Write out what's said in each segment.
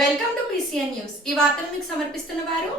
Welcome to PCN news. ఈ వార్తలు మీకు సమర్పిస్తున్న వారు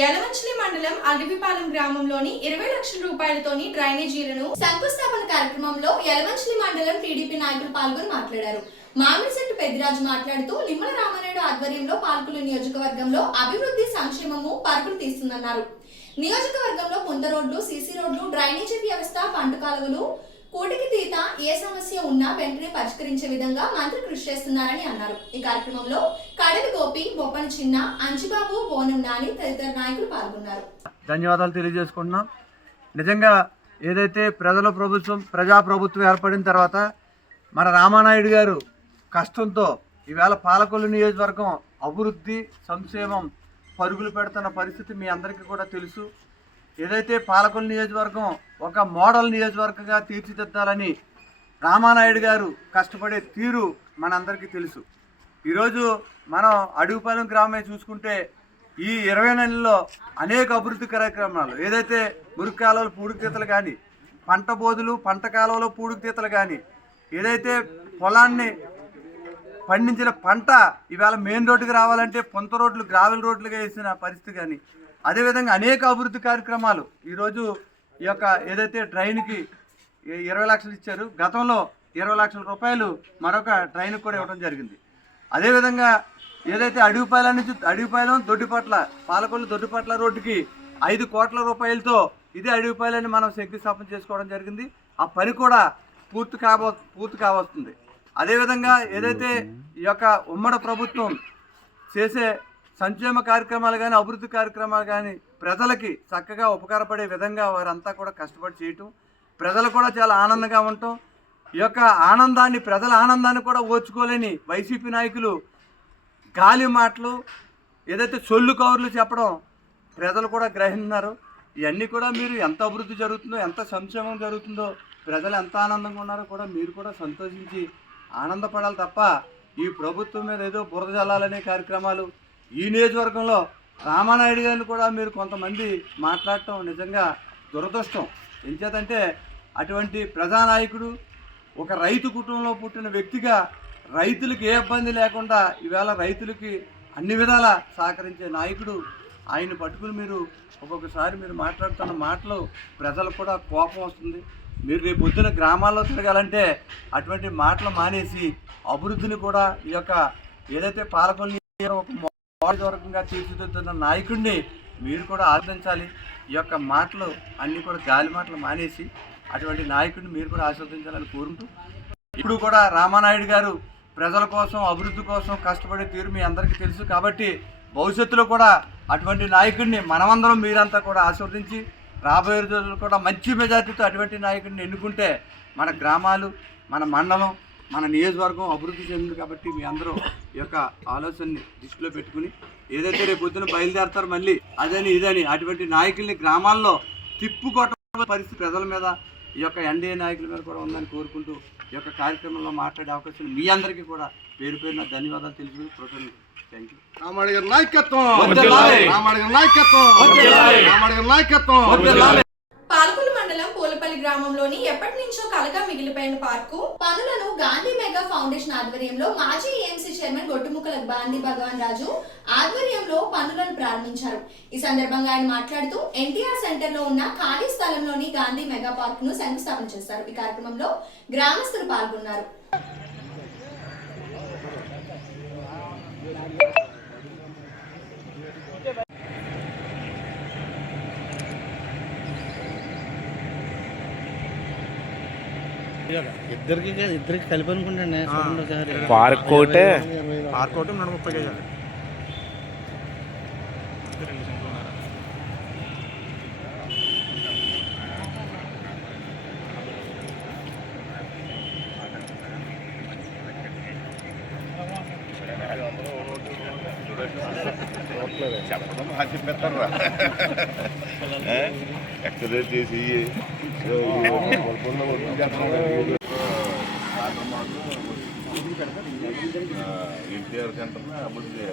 యలమంచిలి మండలం అడవిపాలెం గ్రామంలోని 20 లక్షల రూపాయలతోని డ్రైనేజీలను శంకుస్థాపన కార్యక్రమంలో యలమంచిలి మండలం టీడీపీ నాయకులు పాల్గొని మాట్లాడారు. మామిడిశెట్టు పెద్దిరాజు మాట్లాడుతూ నిమ్మల రామానాయుడు ఆధ్వర్యంలో పాలకులు నియోజకవర్గంలో అభివృద్ధి సంక్షేమము పరుగులు తీస్తుందన్నారు. నియోజకవర్గంలో పుంత రోడ్లు, సీసీ రోడ్లు, డ్రైనేజీ వ్యవస్థ, పంట కాలువలు కోటికి తీత ఏ సమస్య ఉన్నా వెంటనే పరిష్కరించే విధంగా మంత్రి కృషి చేస్తున్నారని అన్నారు. ఈ కార్యక్రమంలో కడవి గోపి, బొప్పన చిన్న, అంజిబాబు, బోనం నాని తదితర నాయకులు పాల్గొన్నారు. ధన్యవాదాలు తెలియజేసుకుంటున్నాం. నిజంగా ఏదైతే ప్రజాప్రభుత్వం ఏర్పడిన తర్వాత మన రామానాయుడు గారు కష్టంతో ఈవేళ పాలకొల్లు నియోజకవర్గం అభివృద్ధి సంక్షేమం పరుగులు పెడుతున్న పరిస్థితి మీ అందరికీ కూడా తెలుసు. ఏదైతే పాలకొల్లు నియోజకవర్గం ఒక మోడల్ నియోజకవర్గంగా తీర్చిదిద్దాలని రామానాయుడు గారు కష్టపడే తీరు మనందరికీ తెలుసు. ఈరోజు మనం అడవిపాలెం గ్రామమే చూసుకుంటే ఈ 20 నెలల్లో అనేక అభివృద్ధి కార్యక్రమాలు, ఏదైతే మురికి కాలువలు పూడికతీతలు కానీ, పంట బోధులు, పంట కాలువలో పూడికతీతలు కానీ, ఏదైతే పొలాన్ని పండించిన పంట ఇవాళ మెయిన్ రోడ్డుకి రావాలంటే పొంత రోడ్లు, గ్రావెల్ రోడ్లుగా వేసిన పరిస్థితి కానీ, అదేవిధంగా అనేక అభివృద్ధి కార్యక్రమాలు ఈరోజు ఈ యొక్క ఏదైతే డ్రైన్కి 20 లక్షలు ఇచ్చారు, గతంలో 20 లక్షల రూపాయలు మరొక డ్రైన్కి కూడా ఇవ్వడం జరిగింది. అదేవిధంగా ఏదైతే అడవిపాలెం దొడ్డిపట్ల, పాలకొల్లు దొడ్డిపట్ల రోడ్డుకి 5 కోట్ల రూపాయలతో ఇదే అడవిపాలెన్ని మనం శంకుస్థాపన చేసుకోవడం జరిగింది. ఆ పని కూడా పూర్తి కావస్తుంది. అదేవిధంగా ఏదైతే ఈ యొక్క ఉమ్మడి ప్రభుత్వం చేసే సంక్షేమ కార్యక్రమాలు కానీ, అభివృద్ధి కార్యక్రమాలు కానీ ప్రజలకి చక్కగా ఉపకారపడే విధంగా వారంతా కూడా కష్టపడి చేయటం, ప్రజలు కూడా చాలా ఆనందంగా ఉండటం, ఈ యొక్క ఆనందాన్ని, ప్రజల ఆనందాన్ని కూడా ఓర్చుకోలేని వైసీపీ నాయకులు గాలి మాటలు, ఏదైతే సొల్లు కవర్లు చెప్పడం ప్రజలు కూడా గ్రహిస్తున్నారు. ఇవన్నీ కూడా మీరు ఎంత అభివృద్ధి జరుగుతుందో, ఎంత సంక్షేమం జరుగుతుందో, ప్రజలు ఎంత ఆనందంగా ఉన్నారో కూడా మీరు కూడా సంతోషించి ఆనందపడాలి తప్ప ఈ ప్రభుత్వం మీద ఏదో బురద జల్లాలనే కార్యక్రమాలు ఈ నియోజకవర్గంలో రామానాయుడు గారిని కూడా మీరు కొంతమంది మాట్లాడటం నిజంగా దురదృష్టం. ఎంచేతంటే అటువంటి ప్రజానాయకుడు, ఒక రైతు కుటుంబంలో పుట్టిన వ్యక్తిగా రైతులకు ఏ ఇబ్బంది లేకుండా ఈవేళ రైతులకి అన్ని విధాల సహకరించే నాయకుడు. ఆయన పట్టుకుని మీరు ఒక్కొక్కసారి మీరు మాట్లాడుతున్న మాటలు ప్రజలకు కూడా కోపం వస్తుంది. మీరు రేపు పొద్దున గ్రామాల్లో తిరగాలంటే అటువంటి మాటలు మానేసి అభివృద్ధిని కూడా ఈ యొక్క ఏదైతే పాలకొల్లు ఒక నియోజకవర్గంగా తీర్చిదిద్దుతున్న నాయకుడిని మీరు కూడా ఆదరించాలి. ఈ యొక్క మాటలు అన్నీ కూడా గాలి మాటలు మానేసి అటువంటి నాయకుడిని మీరు కూడా ఆస్వాదించాలని కోరుకుంటూ, ఇప్పుడు కూడా రామానాయుడు గారు ప్రజల కోసం, అభివృద్ధి కోసం కష్టపడే తీరు మీ అందరికీ తెలుసు. కాబట్టి భవిష్యత్తులో కూడా అటువంటి నాయకుడిని మనమందరం మీరంతా కూడా ఆస్వాదించి రాబోయే రోజుల్లో కూడా మంచి మెజార్టీతో అటువంటి నాయకుడిని ఎన్నుకుంటే మన గ్రామాలు, మన మండలం, మన నియోజకవర్గం అభివృద్ధి చెందింది. కాబట్టి మీ అందరూ ఈ యొక్క ఆలోచనని దృష్టిలో పెట్టుకుని ఏదైతే రేపు పొద్దున బయలుదేరతారో మళ్ళీ అదని ఇదని అటువంటి నాయకుల్ని గ్రామాల్లో తిప్పుకొట్ట పరిస్థితి ప్రజల మీద, ఈ యొక్క ఎన్డీఏ నాయకుల మీద కూడా ఉందని కోరుకుంటూ ఈ యొక్క కార్యక్రమంలో మాట్లాడే అవకాశం మీ అందరికీ కూడా పేరు పేరున ధన్యవాదాలు తెలుసు. కృతజ్ఞతలు. Thank you. రామానాయుడు గారి నాయకత్వం, రామానాయుడు గారి నాయకత్వం, రామానాయుడు గారి నాయకత్వం. పాలకొల్లు మండలం పూలపల్లి గ్రామంలోని ఎప్పటి నుంచో కలగా మిగిలిపోయిన పార్కు పనులను గాంధీ మెగా ఫౌండేషన్ ఆధ్వర్యంలో మాజీ ఏఎంసీ చైర్మన్ గొట్టుముక్కల గాంధీ భగవాన్ రాజు ఆధ్వర్యంలో పనులను ప్రారంభించారు. ఈ సందర్భంగా ఆయన మాట్లాడుతూ ఎన్టీఆర్ సెంటర్ లో ఉన్న ఖాళీ స్థలంలోని గాంధీ మెగా పార్క్ ను శంకుస్థాపన చేశారు. ఈ కార్యక్రమంలో గ్రామస్తులు పాల్గొన్నారు. ఇద్దరికి కలిపి అనుకుంటండి పార్క్ కోటే పార్క్ ఒకటి 30 కేజీలు. చెప్పడం చెప్పేస్తారు ఎక్సర్సైజ్ చేసి ఎన్టీఆర్ సెంటర్ని అభివృద్ధి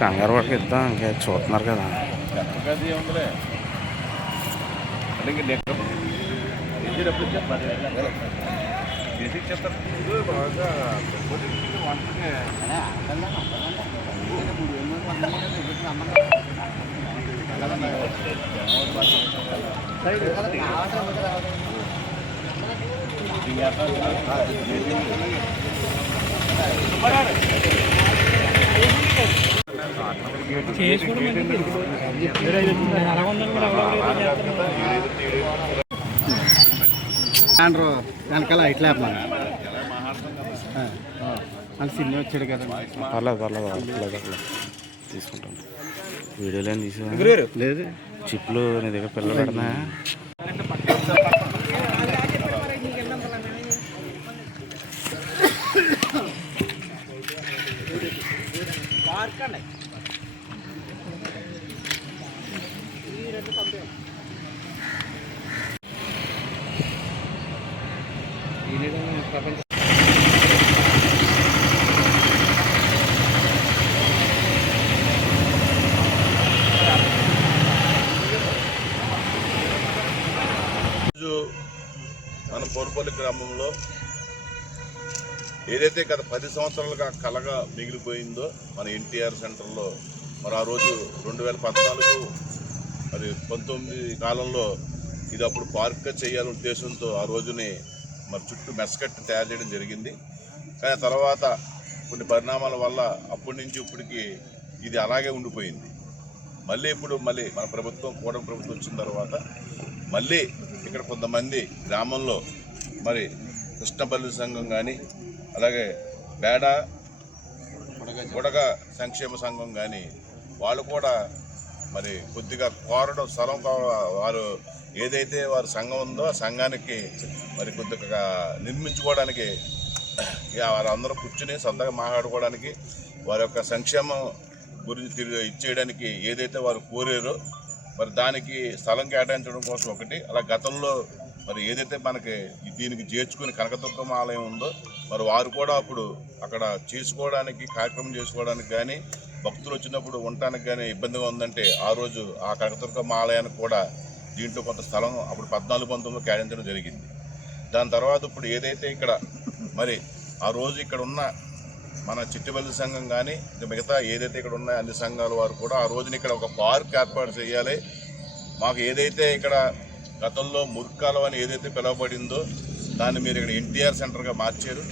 కంగారు పడికి ఇద్దాం ఇంకా చూస్తున్నారు కదా చెప్పగది ఉందిలే అంటే ఇంక నెక్స్ట్ చెప్పాలి బేసిక్ చెప్తారు బాగా వంటకి వెనకాల ఇట్లా మన సినిమా వచ్చాడు కదా. పర్లేదు తీసుకుంటాను. వీడియోలో ఏం తీసా లేదు చిప్లు నీ దగ్గర పిల్లలు పెడనా మన పోర్పల్లి గ్రామంలో ఏదైతే గత 10 సంవత్సరాలుగా కలగా మిగిలిపోయిందో మన ఎన్టీఆర్ సెంటర్లో మరి ఆ రోజు 2014 మరి 19 కాలంలో ఇది అప్పుడు పార్క్గా చేయాలనే ఉద్దేశంతో ఆ రోజుని మరి చుట్టూ మెస్కట్ తయారు చేయడం జరిగింది. కానీ తర్వాత కొన్ని పరిణామాల వల్ల అప్పటి నుంచి ఇప్పటికి ఇది అలాగే ఉండిపోయింది. మళ్ళీ ఇప్పుడు మన ప్రభుత్వం కూటమి ప్రభుత్వం వచ్చిన తర్వాత మళ్ళీ ఇక్కడ కొంతమంది గ్రామంలో మరి కృష్ణపల్లి సంఘం కానీ అలాగే బేడ గుడగ సంక్షేమ సంఘం కానీ వాళ్ళు కూడా మరి కొద్దిగా కోరడం స్థలం వారు ఏదైతే వారి సంఘం ఉందో ఆ సంఘానికి మరి కొద్దిగా నిర్మించుకోవడానికి వారందరూ కూర్చుని సొంతగా మాట్లాడుకోవడానికి వారి యొక్క సంక్షేమం గురించి ఇచ్చేయడానికి ఏదైతే వారు కోరారో మరి దానికి స్థలం కేటాయించడం కోసం ఒకటి, అలా గతంలో మరి ఏదైతే మనకి దీనికి చేర్చుకుని కనకదుర్గమ్మ ఆలయం ఉందో మరి వారు కూడా అప్పుడు అక్కడ చేసుకోవడానికి కార్యక్రమం చేసుకోవడానికి కానీ భక్తులు వచ్చినప్పుడు ఉండటానికి కానీ ఇబ్బందిగా ఉందంటే ఆ రోజు ఆ కనకదుర్గమ్మ ఆలయానికి కూడా దీంట్లో కొంత స్థలం అప్పుడు 14-19లో కేటాయించడం జరిగింది. దాని తర్వాత ఇప్పుడు ఏదైతే ఇక్కడ మరి ఆ రోజు ఇక్కడ ఉన్న మన చిట్టుబల్లి సంఘం కానీ మిగతా ఏదైతే ఇక్కడ ఉన్నాయో అన్ని సంఘాల వారు కూడా ఆ రోజున ఇక్కడ ఒక పార్క్ ఏర్పాటు చేయాలి, మాకు ఏదైతే ఇక్కడ గతంలో ముర్కాలం అని ఏదైతే పిలువబడిందో దాన్ని మీరు ఇక్కడ ఎన్టీఆర్ సెంటర్గా మార్చారు.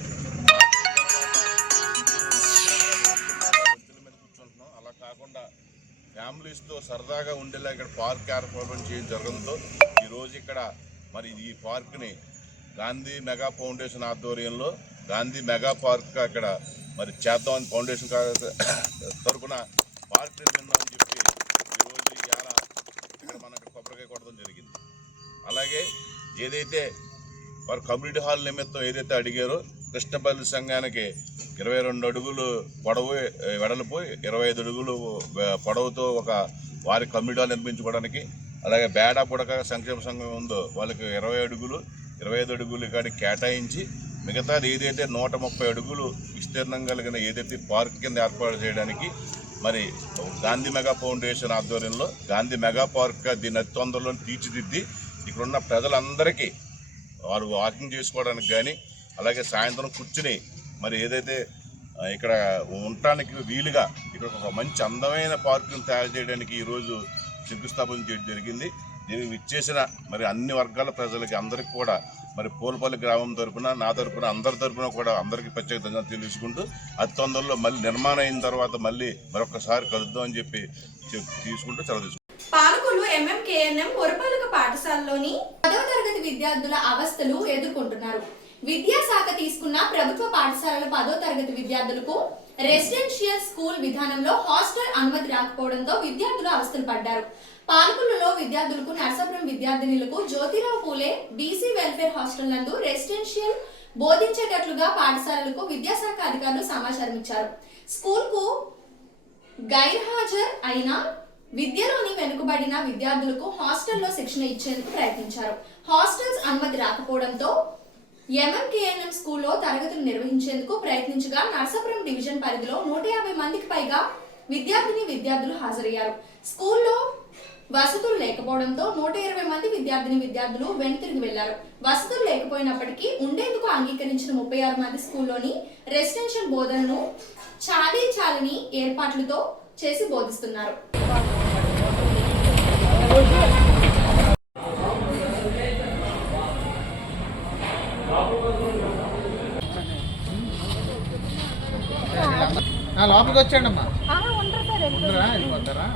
కూర్చుంటున్నాం అలా కాకుండా ఫ్యామిలీస్తో సరదాగా ఉండేలా ఇక్కడ పార్క్ ఏర్పాటు చేయడం జరగడంతో ఈరోజు ఇక్కడ మరి ఈ పార్క్ని గాంధీ మెగా ఫౌండేషన్ ఆధ్వర్యంలో గాంధీ మెగా పార్క్ ఇక్కడ మరి చేద్దామని ఫౌండేషన్ తరఫున పార్క్ నిర్మిందామని చెప్పి ఈరోజు ఇవాళ ఇక్కడ మనకి కొబ్బరికాయ కొట్టడం జరిగింది. అలాగే ఏదైతే వారు కమ్యూనిటీ హాల్ నిమిత్తం ఏదైతే అడిగారో కృష్ణపల్లి సంఘానికి 22 అడుగులు పొడవు వెడల్పు 25 అడుగులు పొడవుతో ఒక వారి కమ్యూనిటీ హాల్ నిర్మించుకోవడానికి, అలాగే బేడ పుడక సంక్షేమ సంఘం ఉందో వాళ్ళకి 20 అడుగులు 25 అడుగులు కాడికి కేటాయించి మిగతాది ఏదైతే 130 అడుగులు విస్తీర్ణం కలిగిన ఏదైతే పార్క్ కింద ఏర్పాటు చేయడానికి మరి గాంధీ మెగా ఫౌండేషన్ ఆధ్వర్యంలో గాంధీ మెగా పార్క్గా దీన్ని అతి తొందరలో తీర్చిదిద్ది ఇక్కడున్న ప్రజలందరికీ వారు వాకింగ్ చేసుకోవడానికి కానీ అలాగే సాయంత్రం కూర్చుని మరి ఏదైతే ఇక్కడ ఉండటానికి వీలుగా ఇక్కడ ఒక మంచి అందమైన పార్కును తయారు చేయడానికి ఈరోజు శంకుస్థాపన చేయడం జరిగింది. దీనికి ఇచ్చేసిన మరి అన్ని వర్గాల ప్రజలకి అందరికీ కూడా మరి పూలపల్లి గ్రామం తరఫున నా తరఫున అందరి తరఫున కూడా అందరికీ ప్రత్యేక ధన్యవాదాలు తెలియజేసుకుంటూ అతి తొందరలో మళ్ళీ నిర్మాణం అయిన తర్వాత మళ్ళీ మరొకసారి కలుద్దాం అని చెప్పి తీసుకుంటూ సెలవు తీసుకుంటాం. పాలకొల్లు ఎంఎంకేఎన్ఎం పురపాలక పాఠశాలలోని 10వ తరగతి విద్యార్థుల అవస్థలు ఎదుర్కొంటున్నారు. విద్యాశాఖ తీసుకున్న ప్రభుత్వ పాఠశాలల 10వ తరగతి విద్యార్థులకు రెసిడెన్షియల్ స్కూల్ విధానంలో హాస్టల్ అనుమతి రాకపోవడంతో విద్యార్థులు అవస్థలు పడ్డారు. పాలకొల్లులో విద్యార్థులకు Narsapuram విద్యార్థినులకు Jyotirao Phule BC welfare hostel నందు రెసిడెన్షియల్ బోధించేటట్లుగా పాఠశాలలకు విద్యాశాఖ అధికారులు సమాచారం ఇచ్చారు. స్కూల్ కు గైర్హాజర్ అయిన విద్యలోని వెనుకబడిన విద్యార్థులకు హాస్టల్లో శిక్షణ ఇచ్చేందుకు ప్రయత్నించారు. హాస్టల్స్ అనుమతి రాకపోవడంతో ఎంఎంకేఎన్ఎం స్కూల్లో తరగతులు నిర్వహించేందుకు ప్రయత్నించగా నర్సాపురం డివిజన్ పరిధిలో 150 మందికి పైగా విద్యార్థులు హాజరయ్యారు. స్కూల్లో వసతులు లేకపోవడంతో 120 మంది విద్యార్థులు వెనుతిరిగి వెళ్లారు. వసతులు లేకపోయినప్పటికీ ఉండేందుకు అంగీకరించిన 36 మంది స్కూల్లోని రెసిడెన్షియల్ బోధనను చాలీ ఏర్పాట్లతో చేసి బోధిస్తున్నారు. లోపలికి వచ్చాండి అమ్మా. వెళ్ళిపోతారా?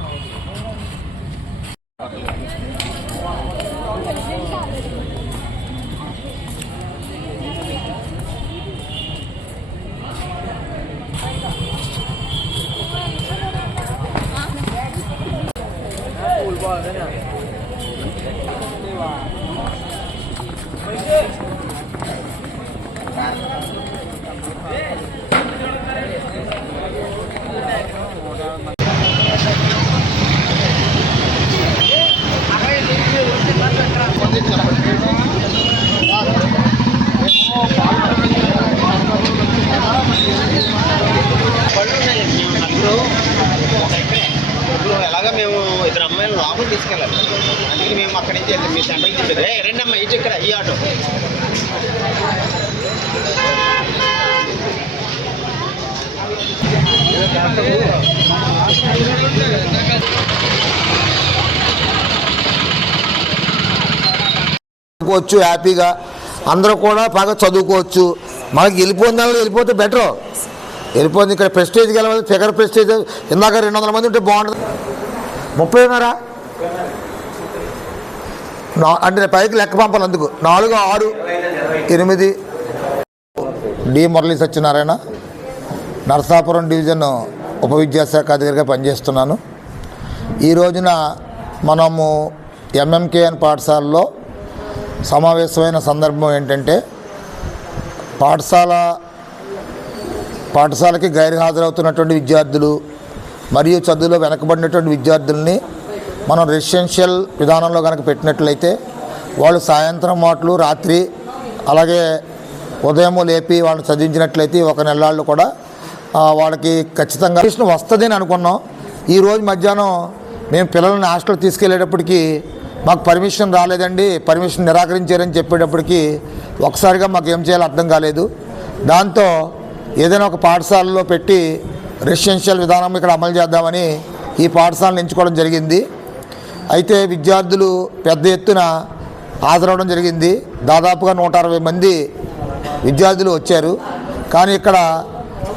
ఎలాగా మేము 2 అమ్మాయిలు లోపలికి తీసుకెళ్ళాలి. అందుకని మేము అక్కడి నుంచి మీ సెంటర్కి చెప్పేది రెండమ్మా అమ్మాయి ఈ చక్కెర ఈ ఆటో చదువుకోవచ్చు. హ్యాపీగా అందరూ కూడా బాగా చదువుకోవచ్చు. మనకి వెళ్ళిపోతే బెటర్. వెళ్ళిపోయింది ఇక్కడ ప్రెస్టేజ్కి వెళ్ళాలి. ఫిగర్ ప్రెస్టేజ్ ఇందాక 200 మంది ఉంటే బాగుంటుంది. 30 ఉన్నారా అంటే పైకి లెక్క పంపాలి. అందుకు 4, 6, 8 డి మురళీ సత్యనారాయణ, నరసాపురం డివిజన్ ఉప విద్యాశాఖ అధికారిగా పనిచేస్తున్నాను. ఈ రోజున మనము ఎంఎంకేఎన్ పాఠశాలలో సమావేశమైన సందర్భం ఏంటంటే పాఠశాలకి గైర్హాజరవుతున్నటువంటి విద్యార్థులు మరియు చదువులో వెనకబడినటువంటి విద్యార్థుల్ని మనం రెసిడెన్షియల్ విధానంలో కనుక పెట్టినట్లయితే వాళ్ళు సాయంత్రం మాటలు రాత్రి అలాగే ఉదయం లేపి వాళ్ళని చదివించినట్లయితే 1 నెలలు కూడా వాళ్ళకి ఖచ్చితంగా వస్తుందని అనుకున్నాం. ఈరోజు మధ్యాహ్నం మేము పిల్లల్ని హాస్టల్ తీసుకెళ్ళేటప్పటికి మాకు పర్మిషన్ రాలేదండి, పర్మిషన్ నిరాకరించారని చెప్పేటప్పటికి ఒకసారిగా మాకు ఏం చేయాలో అర్థం కాలేదు. దాంతో ఏదైనా ఒక పాఠశాలలో పెట్టి రెసిడెన్షియల్ విధానం ఇక్కడ అమలు చేద్దామని ఈ పాఠశాలను ఎంచుకోవడం జరిగింది. అయితే విద్యార్థులు పెద్ద ఎత్తున హాజరవడం జరిగింది. దాదాపుగా 160 మంది విద్యార్థులు వచ్చారు. కానీ ఇక్కడ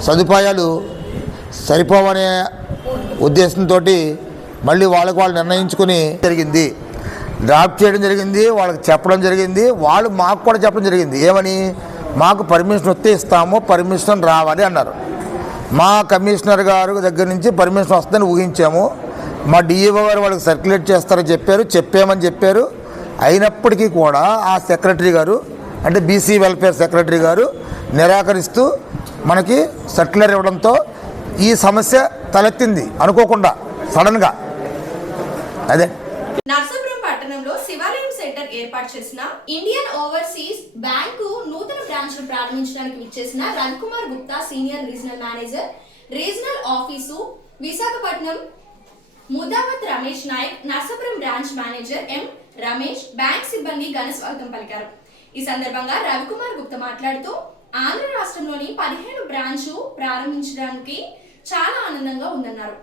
సదుపాయాలు సరిపోవనే ఉద్దేశంతో మళ్ళీ వాళ్ళకు వాళ్ళు నిర్ణయించుకుని జరిగింది. డ్రాప్ చేయడం జరిగింది, వాళ్ళకి చెప్పడం జరిగింది. వాళ్ళు మాకు కూడా చెప్పడం జరిగింది. ఏమని? మాకు పర్మిషన్ వస్తే ఇస్తాము, పర్మిషన్ రావాలి అన్నారు. మా కమిషనర్ గారు దగ్గర నుంచి పర్మిషన్ వస్తుందని ఊహించాము. మా డిఈఓ గారు వాళ్ళకి సర్క్యులేట్ చేస్తారని చెప్పామని చెప్పారు. అయినప్పటికీ కూడా ఆ సెక్రటరీ గారు అంటే బీసీ వెల్ఫేర్ సెక్రటరీ గారు నిరాకరిస్తూ మనకి సర్క్యులర్ ఇవ్వడంతో ఈ సమస్య తలెత్తింది అనుకోకుండా సడన్గా. అదే నర్సాపురం పట్టణంలో శివాలయం సెంటర్ ఏర్పాటు చేసిన ఇండియన్ ఓవర్సీస్ బ్యాంకు నూతన బ్రాంచ్ ను ప్రారంభించడానికి విచ్చేసిన Ravikumar Gupta senior regional manager regional office Visakhapatnam, Mudavath Ramesh Nayak Narsapuram branch manager M Ramesh, bank సిబ్బంది ఘన స్వాగతం పలికారు. ఈ సందర్భంగా రవికుమార్ గుప్తా మాట్లాడుతూ ఆంధ్ర రాష్ట్రంలోని 15 బ్రాంచ్ ప్రారంభించడానికి చాలా ఆనందంగా ఉందన్నారు.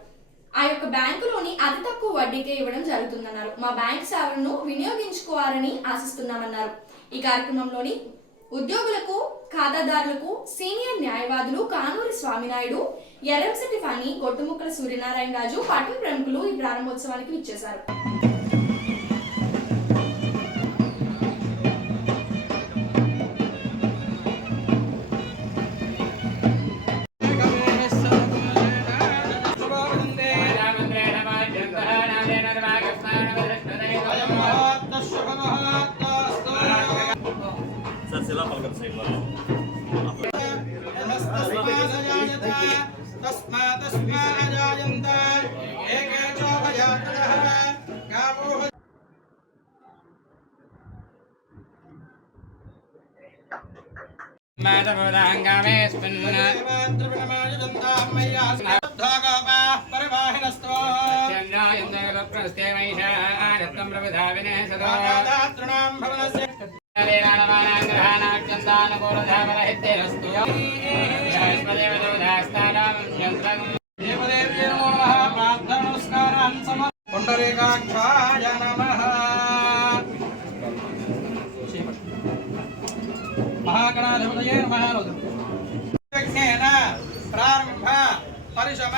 ఆ యొక్క బ్యాంకులోని అతి తక్కువ వడ్డీకే ఇవ్వడం జరుగుతుందన్నారు. మా బ్యాంక్ సేవలను వినియోగించుకోవాలని ఆశిస్తున్నామన్నారు. ఈ కార్యక్రమంలోని ఉద్యోగులకు, ఖాతాదారులకు సీనియర్ న్యాయవాదులు కానూరి స్వామినాయుడు, ఎర్రంశెట్టి ఫణి, గొట్టుముక్కల సూర్యనారాయణ రాజు, పట్టణ ప్రముఖులు ఈ ప్రారంభోత్సవానికి విచ్చేశారు. పుండరీకాక్షాయ నమః. మహాగణాధిపతయే నమః. విఘ్నేన ప్రారంభ పరిశమ.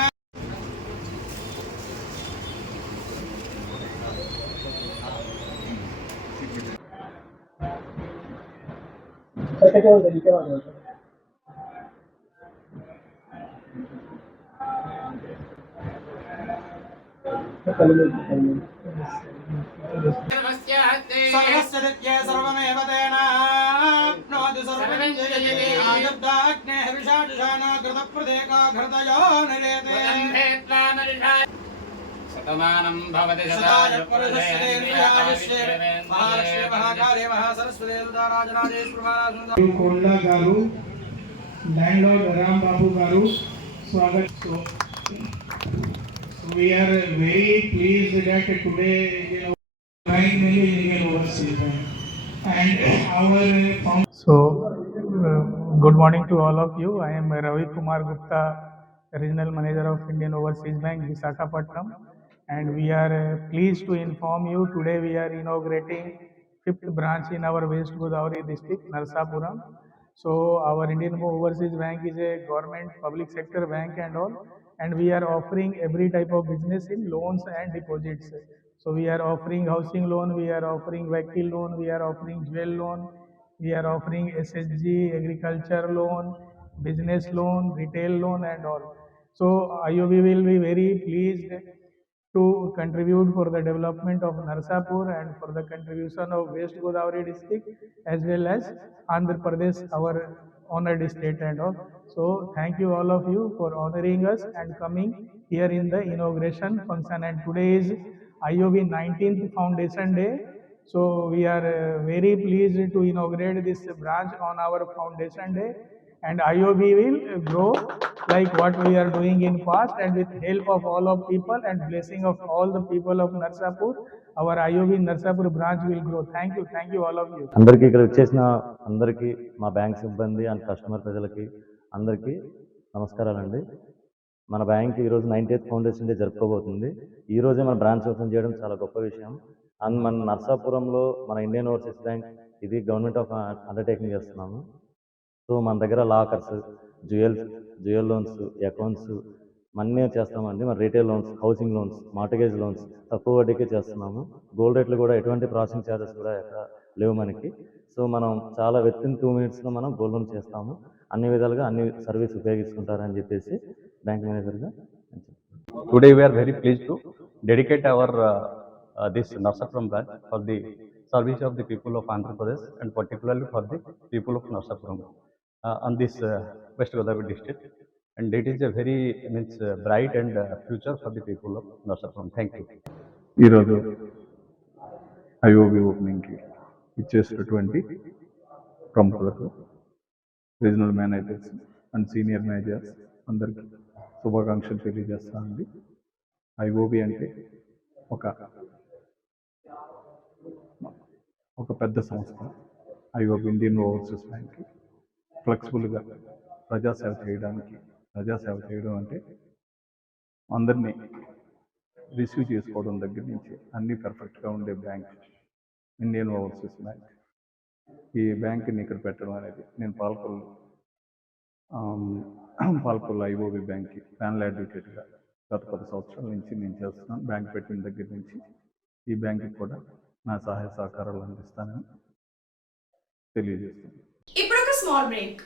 సర్వస్య దిత్యే సర్వమేవ తేనాప్నోతి సర్వం జయతి. ఆయుర్దాగ్నేః విషాజుషానా కృతప్రదేకా ఘృతయో నిరేతే. శతమానం భవతి సదాయ పురుషస్యేంద్రియాయుష్యే. మహాలక్ష్మీ మహాకాళీ మహాసరస్వతి సుధారాజరాజేశ్వరి కొండా గారు, ల్యాండ్లార్డ్ రాంబాబు గారు Swagat. So we are very pleased that today Indian Overseas Bank and our So, good morning to all of you. I am Ravi Kumar Gupta, Regional Manager of Indian Overseas Bank, Visakhapatnam, and we are pleased to inform you today we are inaugurating 5th branch in our West Godavari district, Narsapuram. So, our Indian Overseas Bank is a government public sector bank and all, and we are offering every type of business in loans and deposits. So we are offering housing loan, we are offering vehicle loan, we are offering jewel loan, we are offering SSG, agriculture loan, business loan, retail loan and all. So IOB will be very pleased to contribute for the development of Narsapur and for the contribution of West Godavari district as well as Andhra Pradesh, our honored state and all. So thank you all of you for honoring us and coming here in the inauguration function. And today is IOB 19th Foundation Day. So we are very pleased to inaugurate this branch on our Foundation Day. And IOB will grow like what we are doing in past, and with help of all of people and blessing of all the people of Narsapur, our IOB Narsapur branch will grow. Thank you all of you. అందరికీ ఇక్కడ వచ్చేసిన అందరికీ, మా bank సిబ్బంది and customer ప్రజలకి అందరికీ నమస్కారాలండి. మన బ్యాంక్ ఈరోజు 90th ఫౌండేషన్ డే జరుపుకోబోతుంది. ఈరోజే మన బ్రాంచ్ ఓపెన్ చేయడం చాలా గొప్ప విషయం. అండ్ మన నర్సాపురంలో మన ఇండియన్ ఓవర్సీస్ బ్యాంక్ ఇది గవర్నమెంట్ ఆఫ్ అండర్టేకింగ్ చేస్తున్నాము. సో మన దగ్గర లాకర్స్, జ్యువెల్ లోన్స్, అకౌంట్స్ అన్నీ చేస్తామండి. మన retail loans, housing loans, mortgage loans తక్కువ వడ్డీకే చేస్తున్నాము. గోల్డ్ రేట్లు కూడా ఎటువంటి ప్రాసెసింగ్ ఛార్జెస్ కూడా ఎక్కడ లేవు మనకి. సో మనం చాలా వితిన్ 2 minutesలో మనం గోల్డ్ లోన్ చేస్తాము. అన్ని విధాలుగా అన్ని సర్వీస్ ఉపయోగించుకుంటారని చెప్పేసి బ్యాంక్ మేనేజర్గా. Today we are very pleased to dedicate our this Narsapuram branch for the service of the people of Andhra Pradesh and particularly for the people of Narsapuram on this West Godavari district, and it is a very bright and future for the people of Narsapuram. Thank you. ఈరోజు IOB ఓపెనింగ్కి ఇచ్చేసినటువంటి ప్రముఖులకు, regional managers and senior managers అందరికీ శుభాకాంక్షలు తెలియజేస్తానండి. IOB అంటే ఒక పెద్ద సంస్థ. ఐఓబి ఇండియన్ ఓవర్సీస్ బ్యాంక్ ఫ్లెక్సిబుల్గా ప్రజాసేవ చేయడం అంటే అందరినీ రిసీవ్ చేసుకోవడం దగ్గర నుంచి అన్నీ పర్ఫెక్ట్గా ఉండే బ్యాంక్ ఇండియన్ ఓవర్సీస్ బ్యాంక్. ఈ బ్యాంక్ని ఇక్కడ పెట్టడం అనేది నేను పాల్కొల్లు ఐఓబి బ్యాంక్కి ప్యానల్ అడ్వకేట్గా గత 10 సంవత్సరాల నుంచి నేను చేస్తున్నాను. బ్యాంక్ పెట్టిన దగ్గర నుంచి ఈ బ్యాంక్కి కూడా నా సహాయ సహకారాలు అందిస్తానని తెలియజేస్తున్నాను. ఇప్పుడు ఒక small break.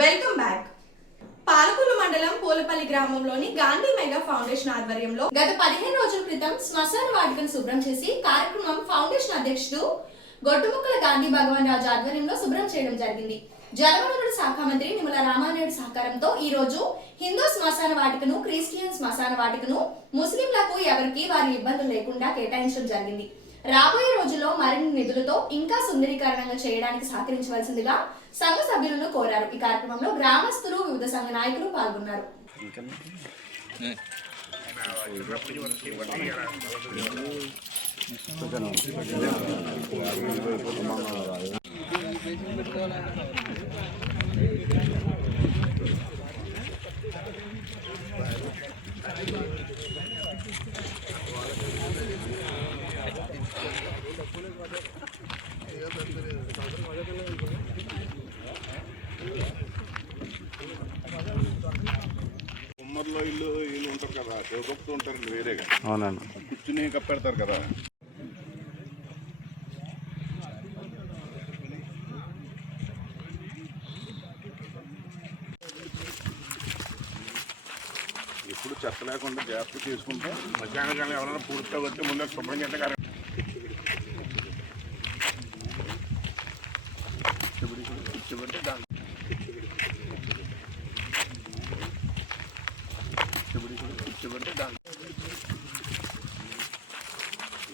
Welcome back. Palakollu మండలం పూలపల్లి గ్రామంలోని గాంధీ మెగా ఫౌండేషన్ ఆధ్వర్యంలో గత 15 రోజుల క్రితం శ్మశాన వాటికను శుభ్రం చేసి కార్యక్రమం ఫౌండేషన్ అధ్యక్షుడు గొట్టుముక్కల గాంధీ భగవాన్ రాజు ఆధ్వర్యంలో శుభ్రం చేయడం జరిగింది. జలవనరుల శాఖ మంత్రి నిమ్మల రామానాయుడు సహకారంతో ఈ రోజు హిందూ శ్మశాన వాటికను, క్రిస్టియన్ శ్మశాన వాటికను ముస్లింలకు ఎవరికి వారి ఇబ్బందులు లేకుండా కేటాయించడం జరిగింది. రాబోయే రోజుల్లో మరిన్ని నిధులతో ఇంకా సుందరీకరణంగా చేయడానికి సహకరించవలసిందిగా సంఘ సభ్యులను కోరారు. ఈ కార్యక్రమంలో గ్రామస్తులు, వివిధ సంఘ నాయకులు పాల్గొన్నారు. కుమ్మర్లో ఇల్లు వీళ్ళు ఉంటారు కదా, శివభక్తులు ఉంటారు వేరేగా. అవునండి. కూర్చుని కప్పెడతారు కదా. ఎప్పుడు చెత్త లేకుండా జాగ్రత్త చేసుకుంటే మధ్యాహ్నం కానీ ఎవరైనా పూర్తిగా వచ్చి ముందే శుభ్రం చేస్తే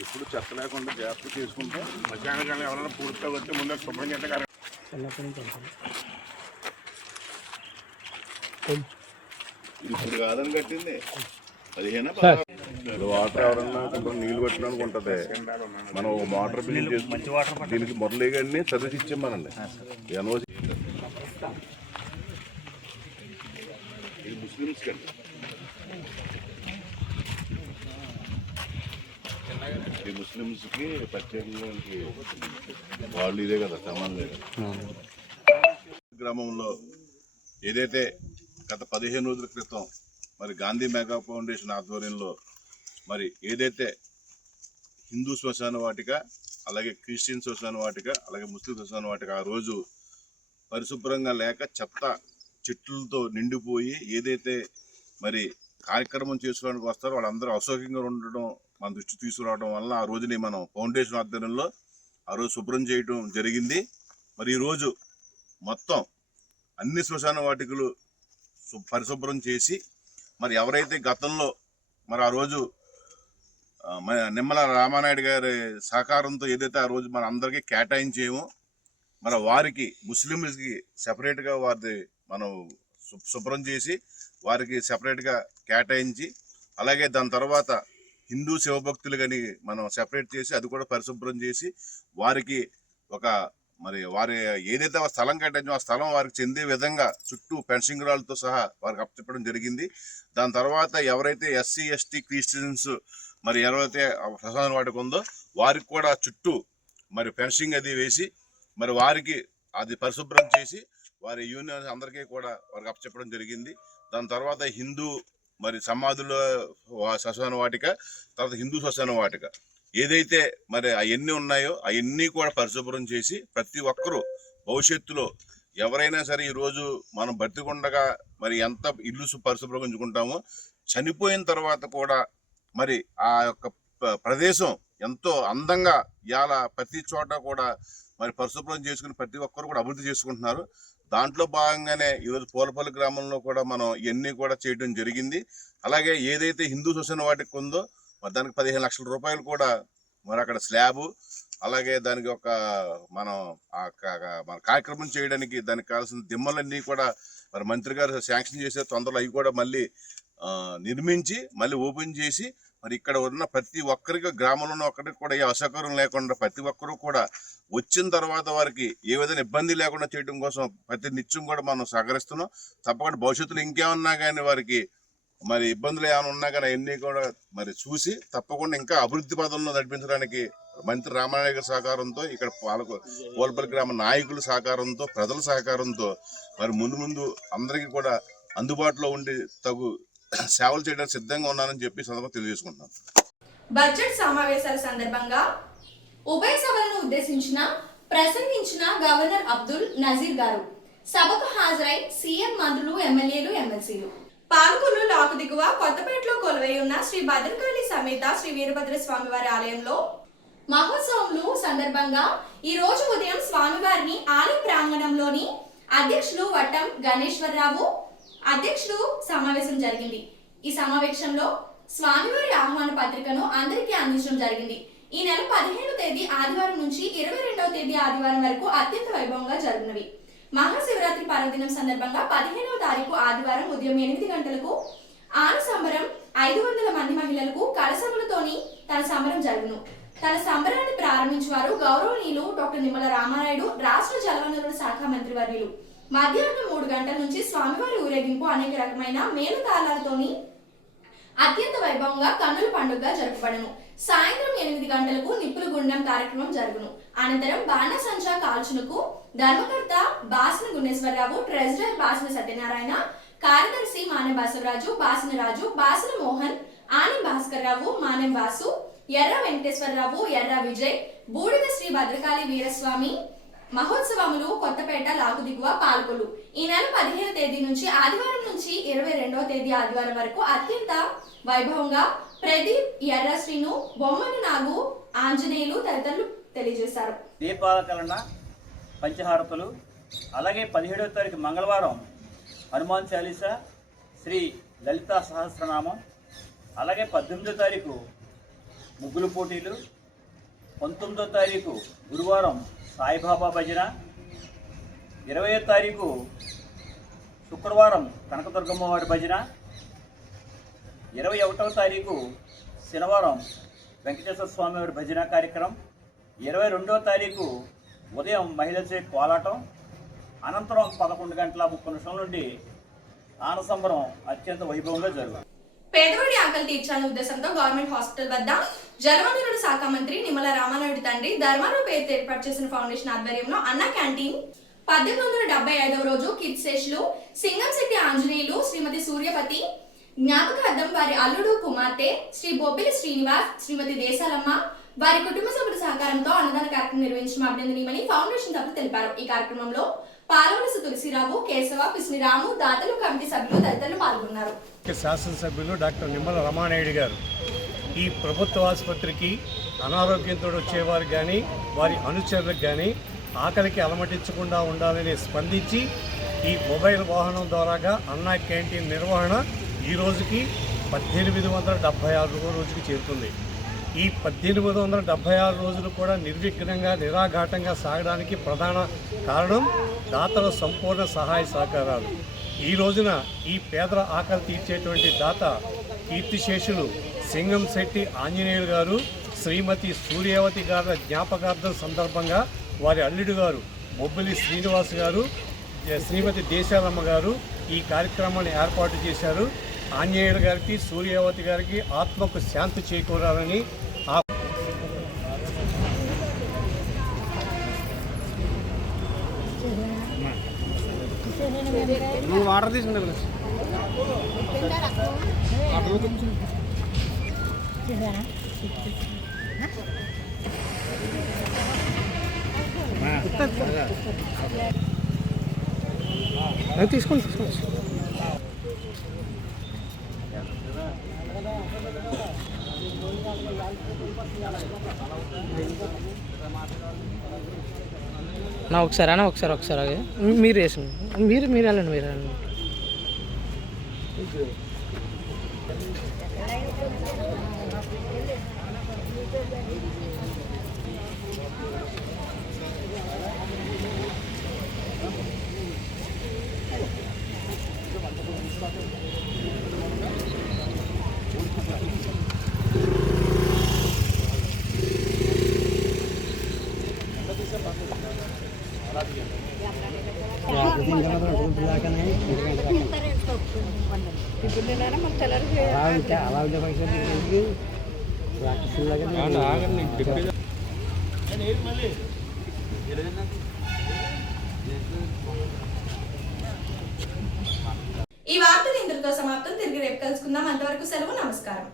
ఎప్పుడు చెత్త లేకుండా జాగ్రత్త చేసుకుంటే మధ్యాహ్నం కానీ ఎవరైనా పూర్తిగా వచ్చి ముందే శుభ్రం చేస్తే ఇప్పుడు కాదని కట్టింది 15 వాటర్ ఎవరన్నా కొంచెం నీళ్ళు పెట్టడానికి ఉంటుంది. మనం వాటర్ బిల్ చేసి దీనికి మొదలుగానే సర్వీస్ ఇచ్చామనండి. ఎన్ఓసి ఇది ముస్లిమ్స్ కండి. ఈ ముస్లిమ్స్కి ప్రత్యేకంగా వాళ్ళు ఇదే కదా సమానం లేదు. గ్రామంలో ఏదైతే గత 15 రోజుల క్రితం మరి గాంధీ మెగా ఫౌండేషన్ ఆధ్వర్యంలో మరి ఏదైతే హిందూ శ్మశాన వాటిక, అలాగే క్రిస్టియన్ శ్మశాన వాటిక, అలాగే ముస్లిం శ్మశాన వాటిక ఆ రోజు పరిశుభ్రంగా లేక చెత్త చెట్లతో నిండిపోయి ఏదైతే మరి కార్యక్రమం చేసుకోవడానికి వస్తారో వాళ్ళందరూ అసౌక్యంగా ఉండడం మన దృష్టి తీసుకురావడం వల్ల ఆ రోజుని మనం ఫౌండేషన్ ఆధ్వర్యంలో ఆ రోజు శుభ్రం చేయడం జరిగింది. మరి ఈరోజు మొత్తం అన్ని శ్మశాన వాటికలు పరిశుభ్రం చేసి మరి ఎవరైతే గతంలో మరి ఆ రోజు నిమ్మల రామానాయుడు గారి సహకారంతో ఏదైతే ఆ రోజు మన అందరికీ కేటాయించేమో మన వారికి ముస్లింలకి సెపరేట్గా వారిది మనం శుభ్రం చేసి వారికి సెపరేట్గా కేటాయించి, అలాగే దాని తర్వాత హిందూ శివభక్తులు కానీ మనం సెపరేట్ చేసి అది కూడా పరిశుభ్రం చేసి వారికి ఒక మరి వారి ఏదైతే స్థలం కేటాయించో ఆ స్థలం వారికి చెందే విధంగా చుట్టూ ఫెన్సింగ్ రాళ్ళతో సహా వారికి అప్పచెప్పడం జరిగింది. దాని తర్వాత ఎవరైతే ఎస్సీ ఎస్టీ క్రిస్టియన్స్ మరి ఎవరైతే శ్మశాన వాటిక ఉందో వారికి కూడా చుట్టూ మరి ఫెన్సింగ్ అది వేసి మరి వారికి అది పరిశుభ్రం చేసి వారి యూనియన్ అందరికీ కూడా వారికి అప్పచెప్పడం జరిగింది. దాని తర్వాత హిందూ మరి సమాధుల శ్మశాన వాటిక, తర్వాత హిందూ శ్మశాన వాటిక ఏదైతే మరి అవన్నీ ఉన్నాయో అవన్నీ కూడా పరిశుభ్రం చేసి ప్రతి ఒక్కరూ భవిష్యత్తులో ఎవరైనా సరే ఈరోజు మనం బతికుండగా మరి ఎంత ఇల్లు పరిశుభ్రంగా ఉంచుకుంటామో చనిపోయిన తర్వాత కూడా మరి ఆ యొక్క ప్రదేశం ఎంతో అందంగా ఇవాళ ప్రతి చోట కూడా మరి పరిశుభ్రం చేసుకుని ప్రతి ఒక్కరు కూడా అభివృద్ధి చేసుకుంటున్నారు. దాంట్లో భాగంగానే ఈరోజు పూలపల్లి గ్రామంలో కూడా మనం ఇవన్నీ కూడా చేయడం జరిగింది. అలాగే ఏదైతే హిందూ శ్మశాన వాటిక ఉందో మరి దానికి 15 లక్షల రూపాయలు కూడా మరి అక్కడ స్లాబు, అలాగే దానికి ఒక మన కార్యక్రమం చేయడానికి దానికి కావాల్సిన దిమ్మలన్నీ కూడా మరి మంత్రి గారు శాంక్షన్ చేసే తొందరలో అవి కూడా మళ్ళీ నిర్మించి మళ్ళీ ఓపెన్ చేసి మరి ఇక్కడ ఉన్న ప్రతి ఒక్కరికి గ్రామంలో ఉన్న ఒక్కరికి కూడా ఏ అసౌకర్యం లేకుండా ప్రతి ఒక్కరూ కూడా వచ్చిన తర్వాత వారికి ఏ విధంగా ఇబ్బంది లేకుండా చేయడం కోసం ప్రతి నిత్యం కూడా మనం సహకరిస్తున్నాం. తప్పకుండా భవిష్యత్తులో ఇంకేమన్నా కానీ వారికి మరి ఇబ్బందులు ఏమైనా ఉన్నా కానీ అవన్నీ కూడా మరి చూసి తప్పకుండా ఇంకా అభివృద్ధి పదంలో నడిపించడానికి మంత్రి రామారాయణ గారి సహకారంతో ఇక్కడ పూలపల్లి గ్రామ నాయకుల సహకారంతో ప్రజల సహకారంతో మరి ముందు అందరికీ కూడా అందుబాటులో ఉండి తగు సేవలు చేయడానికి సిద్ధంగా ఉన్నానని చెప్పి సందర్భంగా తెలియజేసుకుంటున్నాను. బడ్జెట్ సమావేశాల సందర్భంగా ఉభయ సభలను ఉద్దేశించిన ప్రసంగించిన గవర్నర్ అబ్దుల్ నజీర్ గారు సభకు హాజరై సీఎం, మంత్రులు, ఎమ్మెల్యేలు, ఎమ్మెల్సీలు పాల్గొలు లాకు దిగువ కొత్తపేటలో కొలువై ఉన్న శ్రీ భద్రకాళి సమేత శ్రీ వీరభద్ర స్వామివారి ఆలయంలో మహోత్సవంలో సందర్భంగా ఈ రోజు ఉదయం స్వామివారిని ఆలయ ప్రాంగణంలోని అధ్యక్షులు వట్టం గణేశ్వరరావు అధ్యక్షులు సమావేశం జరిగింది. ఈ సమావేశంలో స్వామివారి ఆహ్వాన పత్రికను అందరికీ అందించడం జరిగింది. ఈ నెల 15వ తేదీ ఆదివారం నుంచి 22వ తేదీ ఆదివారం వరకు అత్యంత వైభవంగా జరుగునవి. మహాశివరాత్రి పర్వదినం సందర్భంగా 15వ తారీఖు ఆదివారం ఉదయం 8 గంటలకు ఆన సంబరం 500 మంది మహిళలకు కలశములతోని తన సంబరం జరుగును. తన సంబరాన్ని ప్రారంభించేవారు గౌరవనీయులు డాక్టర్ నిమ్మల రామారాయుడు, రాష్ట్ర జలవనరుల శాఖ మంత్రివర్యులు. మధ్యాహ్నం 3 గంటల నుంచి స్వామివారి ఊరేగింపు అనేక రకమైన మేళతాళాలతోని అత్యంత వైభవంగా కన్నుల పండుగగా జరుపబడను. సాయంత్రం 8 గంటలకు నిప్పుల గుండం కార్యక్రమం జరుగును. అనంతరం బాణసంచా కాల్చునకు ధర్మకర్త బాసిన గుణేశ్వరరావు, ట్రెజరర్ బాసిన సత్యనారాయణ, కార్యదర్శి మానెం బసవరాజు, బాసిన రాజు, బాసిన మోహన్, ఆనం భాస్కర్ రావు, మానెం వాసు, ఎర్ర వెంకటేశ్వరరావు, ఎర్ర విజయ్, బూడిద శ్రీ భద్రకాళి వీరస్వామి మహోత్సవములు కొత్తపేట లాకు దిగువ పాల్గొలు ఈ నెల 15వ తేదీ నుంచి ఆదివారం నుంచి 22వ తేదీ ఆదివారం వరకు అత్యంత వైభవంగా ప్రదీప్, ఎర్ర శ్రీను, బొమ్మన నాగు, ఆంజనేయులు తదితరులు తెలియజేశారు. దీపాలంకరణ, పంచహారతులు, అలాగే 17వ తారీఖు మంగళవారం హనుమాన్ చాలీసా, శ్రీ లలితా సహస్రనామం, అలాగే 18వ తారీఖు ముగ్గులు పోటీలు, 19వ తారీఖు గురువారం సాయిబాబా భజన, 20వ తారీఖు శుక్రవారం కనకదుర్గమ్మ వారి భజన, 21వ తారీఖు శనివారం వెంకటేశ్వర స్వామి వారి భజన కార్యక్రమం, 22వ తారీఖు ఉదయం మహిళలచే కోలాటం, అనంతరం 11:30 నుండి ఆనసంబరం అత్యంత వైభవంగా జరుగుతుంది. పేదవాడి ఆకలి తీర్చాలనే ఉద్దేశంతో గవర్నమెంట్ హాస్పిటల్ వద్ద జలవనరుల శాఖ మంత్రి నిమ్మల రామానాయుడు తండ్రి ధర్మారావు పేరుతో ఏర్పాటు చేసిన ఫౌండేషన్ ఆధ్వర్యంలో అన్న క్యాంటీన్ 1875వ రోజు కిడ్సేష్లు సింగంశెట్టి ఆంజనేయులు, శ్రీమతి సూర్యపతి జ్ఞాపకార్థం వారి అల్లుడు కుమార్తె శ్రీ బొబ్బిలి శ్రీనివాస్, శ్రీమతి దేశాలమ్మ వారి కుటుంబ సభ్యుల సహకారంతో అన్నదాన కార్యక్రమం నిర్వహించడం అభినందనీయమని ఫౌండేషన్ సభ్యులు తెలిపారు. ఈ కార్యక్రమంలో పాలవలసి తులసిరావు, కేశవ, పిస్నిరాము, దాతలు, కమిటీ సభ్యులు తదితరులు పాల్గొన్నారు. శాసనసభ్యులు డాక్టర్ నిమ్మల రామానాయుడు గారు ఈ ప్రభుత్వ ఆసుపత్రికి అనారోగ్యంతో వచ్చేవారు కానీ వారి అనుచరులకు కానీ ఆకలికి అలమటించకుండా ఉండాలని స్పందించి ఈ మొబైల్ వాహనం ద్వారాగా అన్నా క్యాంటీన్ నిర్వహణ ఈ రోజుకి 1876 రోజుకి చేరుతుంది. ఈ 1876 రోజులు కూడా నిర్విఘ్నంగా నిరాఘాటంగా సాగడానికి ప్రధాన కారణం దాతల సంపూర్ణ సహాయ సహకారాలు. ఈ రోజున ఈ పేదల ఆకలి తీర్చేటువంటి దాత కీర్తిశేషులు సింగంశెట్టి ఆంజనేయులు గారు, శ్రీమతి సూర్యవతి గారి జ్ఞాపకార్థం సందర్భంగా వారి అల్లుడు గారు బొబ్బిలి శ్రీనివాస్ గారు, శ్రీమతి దేశాలమ్మ గారు ఈ కార్యక్రమాన్ని ఏర్పాటు చేశారు. ఆంజనేయులు గారికి, సూర్యవతి గారికి ఆత్మకు శాంతి చేకూరాలని వాటర్ తీసుకుంటా తీసుకోండి. నా ఒకసారి అన్న ఒకసారి మీరు వేసండి, మీరు వెళ్ళండి, మీరు వెళ్ళండి. ఈ వార్తలు ఇంతటితో సమాప్తం. తిరిగి రేపు కలుసుకుందాం. అంతవరకు సెలవు. నమస్కారం.